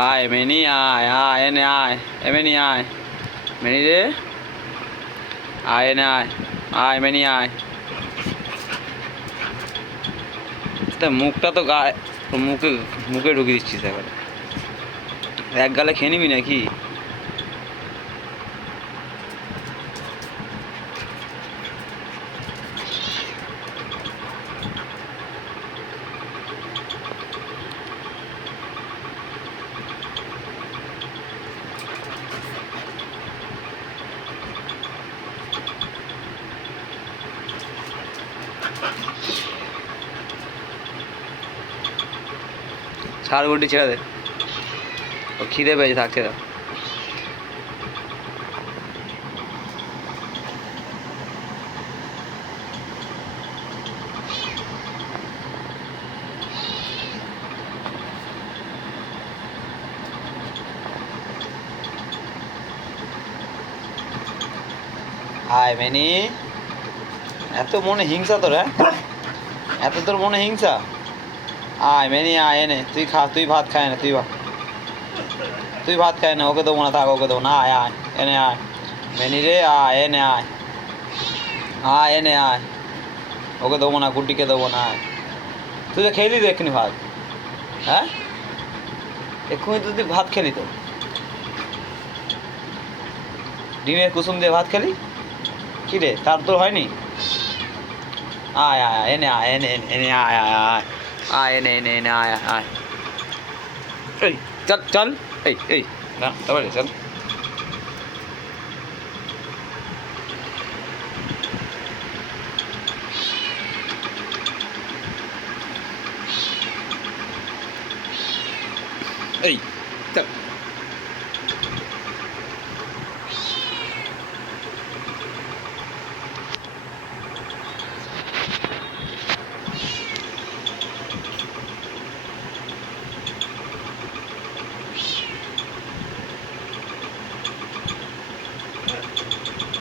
আয় মেনি আয় আয় এনে আয় এমনি আয় মেনি রে আয় এনে আয় আয় মেনি আয় তা মুখটা তো গায়ে মুখে মুখে ঢুকিয়ে দিচ্ছিস একবার এক গালে খেয়ে নিবি নাকি ছাড় গুটি ছেড়ে দে ও খিদে পেয়েছে থাকছে না আয় মেনি এত মনে হিংসা তোর হ্যাঁ এত তোর মনে হিংসা আয় মেনি আয় এনে তুই খা তুই ভাত খায় না তুই ভাত খায় না ওকে দেবো না থাক ওকে দেবো না আয় আয় এনে আয় মেনি রে আয় এনে আয় আয় এনে আয় ওকে দেবো না গুড্ডিকে দেবো না আয় তুই তো খেলি তো এক্ষুনি ভাত হ্যাঁ এক্ষুনি তো তুই ভাত খেলি তো ডিমের কুসুম দিয়ে ভাত খেলি কি রে তার তোর হয়নি আয় আয় আয় এনে আয় এনে এনে এনে আয় আয় আয় আয় এনে এনে এনে আয় আয় এই চল চল এই না তারপরে চল এই চল